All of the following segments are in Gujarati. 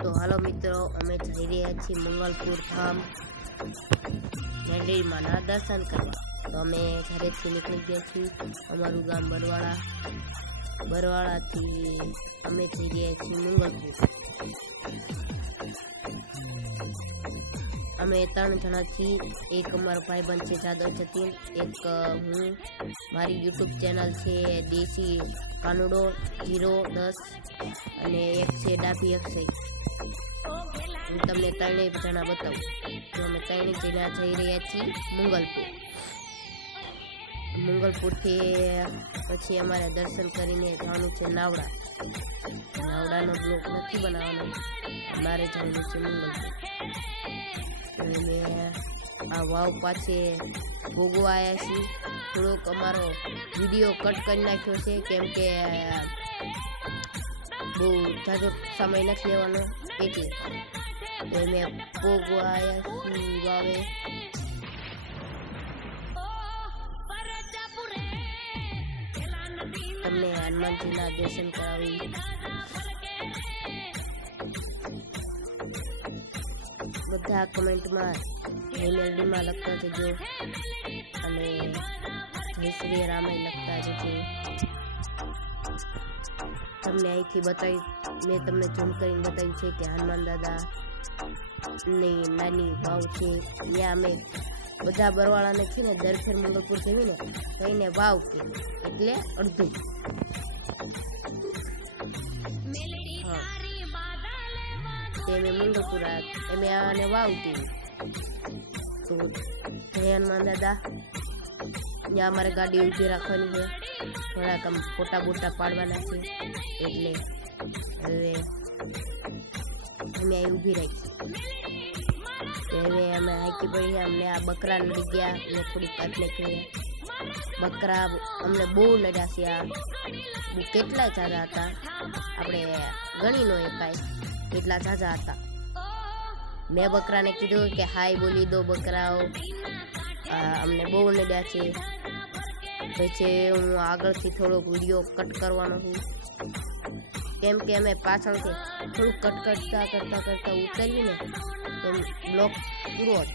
તો હાલો મિત્રો, અમે જઈ રહ્યા છીએ મંગલપુર ધામ મેરડીમાના દર્શન કરવા। તો અમે ઘરેથી નીકળી ગયા છીએ। અમારું ગામ બરવાળાથી અમે જઈ રહ્યા છીએ મંગલપુર। અમે 3 જણા છીએ। એક અમારો ભાઈબંધ છે જાદવ જતીન, એક હું, મારી યુટ્યુબ ચેનલ છે દેશી કાનુડો 010 અને એક છે ડાભી અક્ષય। હું તમને 3 જણા બતાવું। તો અમે 3 જણા જઈ રહ્યા છીએ મંગલપુરથી પછી અમારે દર્શન કરીને જવાનું છે નાવડાનો બ્લોગ નથી બનાવવાનો, મારે જવાનું છે મંગલપુર। અને આ વાવ પાસે ભોગવા આવ્યા છીએ। થોડોક અમારો વિડીયો કટ કરી નાખ્યો છે, કેમ કે બહુ ઝાઝો સમય નથી લેવાનો એટલે। તો અમે ભોગવા આવ્યા છીએ વાવે। તમને હનુમાનજીના દર્શન કરાવી। બધા કમેન્ટમાં મેલડીમાં લખતા જજો અને જય શ્રી રામે લખતા જજો। તમને અહીંથી બતાવી, મેં તમને ઝૂમ કરીને બતાવ્યું છે કે હનુમાન દાદાની નાની વાવ છે। ત્યાં અમે બધા બરવાળાને છે ને દર ફેર મંગલપુર જમીને તો એને વાવ કે એટલે અડધું। અમે મંગલપુર અમે આને વાવતી તો જય હનુમાન દાદા। ત્યાં અમારે ગાડી ઊભી રાખવાની છે, થોડાક આમ ફોટા બોટા પાડવાના છે એટલે હવે અમે અહીં ઊભી રાખી। હવે અમે હાકી પડી, અમને આ બકરા લડી ગયા, અમે થોડીક તકલીફ થઈ। બકરા અમને બહુ લડ્યા છે। આ કેટલા ઝાઝા હતા, આપણે ગણી નો એકાય કેટલા ઝાઝા હતા। મેં બકરાને કીધું કે હાય બોલી દો બકરાઓ, અમને બહુ લડ્યા છે। પછી હું આગળથી થોડોક વિડીયો કટ કરવાનો છું, કેમ કે અમે પાછળથી થોડુંક કટ કરતા ઉતારીને તો બ્લોગ પૂરો હતો।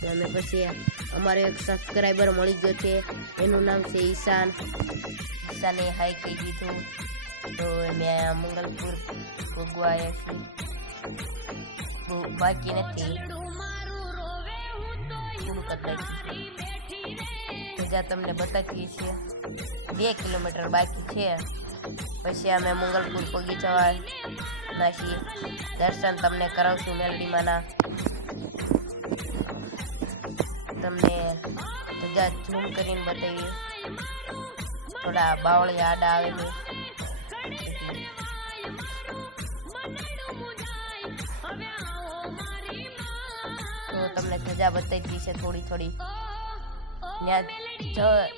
તો અમે પછી અમારે એક સબસ્ક્રાઈબર મળી ગયો છે, એનું નામ છે ઈશાને હાય કહી દીધું। તો અમે મંગલપુર ભોગવા આવ્યા છીએ, બાકી નથી જ્યાં તમને બતાવીએ છીએ 2 કિલોમીટર બાકી છે। પછી અમે મંગલપુર પગી જવાના છીએ। દર્શન તમને કરાવશું મેલડીમાંના। તમને બધા ઝૂમ કરીને બતાવીએ, થોડા બાવળિયા આડા આવે છે તો તમને ધજા બતાવી છે થોડી ત્યાં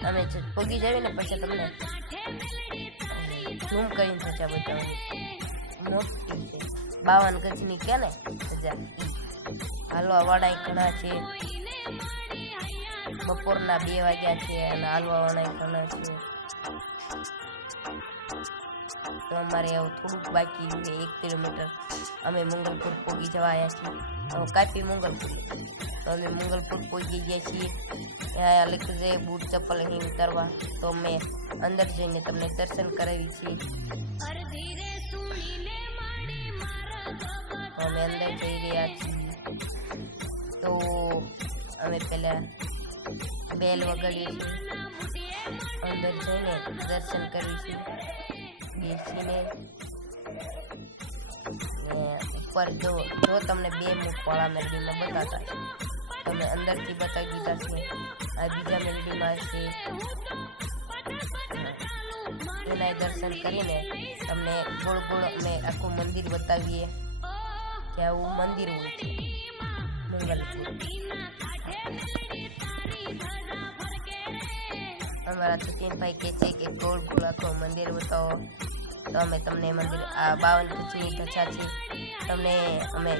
અમે પગી જઈએ ને પછી તમને ઝૂમ કરીને ધજા બતાવવાની। મોટી છે 52 ગજની કે ને ધજા। હાલવા વાળા ઘણા છે, બપોરના 2 વાગ્યા છે અને હાલવા વાળા ઘણા છે। તો અમારે એવું થોડુંક બાકી 1 કિલોમીટર અમે મંગલપુર પહોંચી જવા આવ્યા છીએ। હવે કાપી મંગલપુર તો અમે મંગલપુર પહોંચી ગયા છીએ। ત્યાં લખ્યું છે બૂટ ચપ્પલ અહીં ઉતારવા, તો અમે અંદર જઈને તમને દર્શન કરાવી છીએ। તો અમે અંદર જઈ રહ્યા છીએ। તો અમે પહેલા બેલ વગાડીએ છીએ, અંદર જઈને દર્શન કરીશું બેસીને। ઉપર જો તમને 2 મુખવાળા મેલડીમાં બતાતા, તમે અંદરથી બતાવી દીધા છે। આ બીજા મેલડીમાં છે, એના દર્શન કરીને તમને ગોળ અમે આખું મંદિર બતાવીએ કે આવું મંદિર હોય છે મંગલપુર। અમારા જતીનભાઈ કહે છે કે ગોળ આખું મંદિર બતાવો, તો અમે તમને મંદિર આ 52 ગજની ધજા છે, તમને અમે